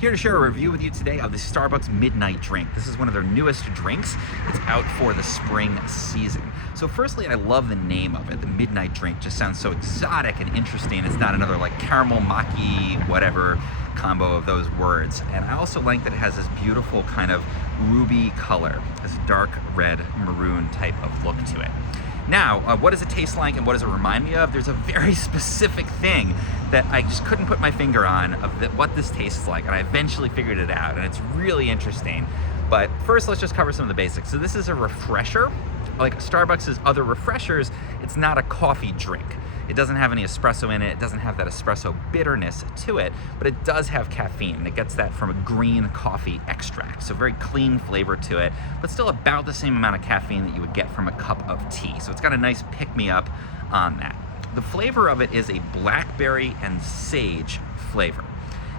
Here to share a review with you today of the Starbucks Midnight Drink. This is one of their newest drinks. It's out for the spring season. So firstly, I love the name of it. The Midnight Drink just sounds so exotic and interesting. It's not another like caramel maki, whatever combo of those words. And I also like that it has this beautiful kind of ruby color, this dark red maroon type of look to it. Now, what does it taste like and what does it remind me of? There's a very specific thing that I just couldn't put my finger on of what this tastes like, and I eventually figured it out, and it's really interesting. But first, let's just cover some of the basics. So this is a refresher. Like Starbucks' other refreshers, it's not a coffee drink. It doesn't have any espresso in it. It doesn't have that espresso bitterness to it, but it does have caffeine, and it gets that from a green coffee extract. So very clean flavor to it, but still about the same amount of caffeine that you would get from a cup of tea. So it's got a nice pick-me-up on that. The flavor of it is a blackberry and sage flavor.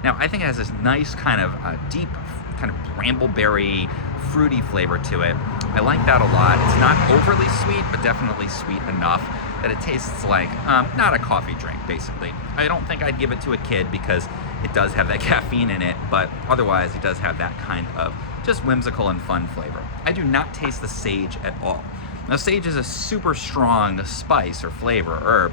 Now, I think it has this nice kind of deep, kind of brambleberry, fruity flavor to it. I like that a lot. It's not overly sweet, but definitely sweet enough that it tastes like not a coffee drink, basically. I don't think I'd give it to a kid because it does have that caffeine in it, but otherwise it does have that kind of just whimsical and fun flavor. I do not taste the sage at all. Now, sage is a super strong spice or flavor, herb.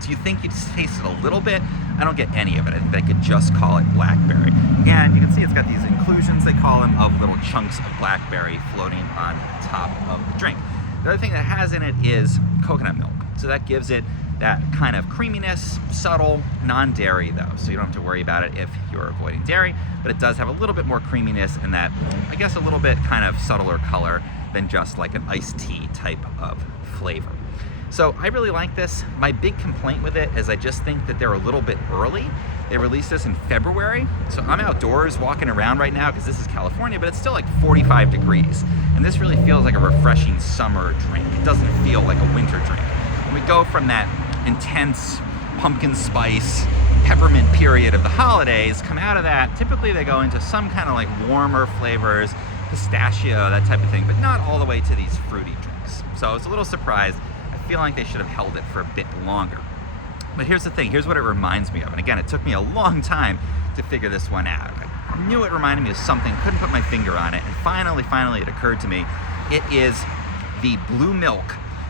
So you think you just taste it a little bit. I don't get any of it. I think they could just call it blackberry. And you can see it's got these inclusions, they call them, of little chunks of blackberry floating on top of the drink. The other thing that has in it is coconut milk. So that gives it that kind of creaminess, subtle, non-dairy though. So you don't have to worry about it if you're avoiding dairy, but it does have a little bit more creaminess and that, I guess, a little bit kind of subtler color than just like an iced tea type of flavor. So I really like this. My big complaint with it is I just think that they're a little bit early. They released this in February. So I'm outdoors walking around right now because this is California, but it's still like 45 degrees. And this really feels like a refreshing summer drink. It doesn't feel like a winter drink. And we go from that intense pumpkin spice, peppermint period of the holidays, come out of that, typically they go into some kind of like warmer flavors, pistachio, that type of thing, but not all the way to these fruity drinks. So I was a little surprised. I feel like they should have held it for a bit longer. But here's the thing, here's what it reminds me of. And again, it took me a long time to figure this one out. I knew it reminded me of something, couldn't put my finger on it, and finally it occurred to me. It is the blue milk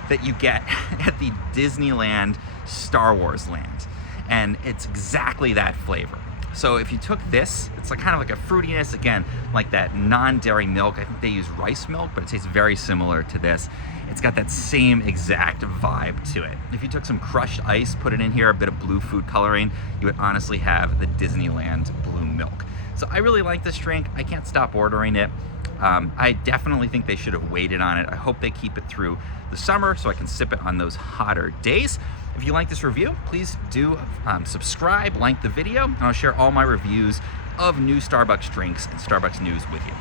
that you get at the Disneyland Star Wars land. And it's exactly that flavor. So if you took this, it's like kind of like a fruitiness, again, like that non-dairy milk. I think they use rice milk, but it tastes very similar to this. It's got that same exact vibe to it. If you took some crushed ice, put it in here, a bit of blue food coloring, you would honestly have the Disneyland blue milk. So I really like this drink. I can't stop ordering it. I definitely think they should have waited on it. I hope they keep it through the summer so I can sip it on those hotter days. If you like this review, please do subscribe, like the video, and I'll share all my reviews of new Starbucks drinks and Starbucks news with you.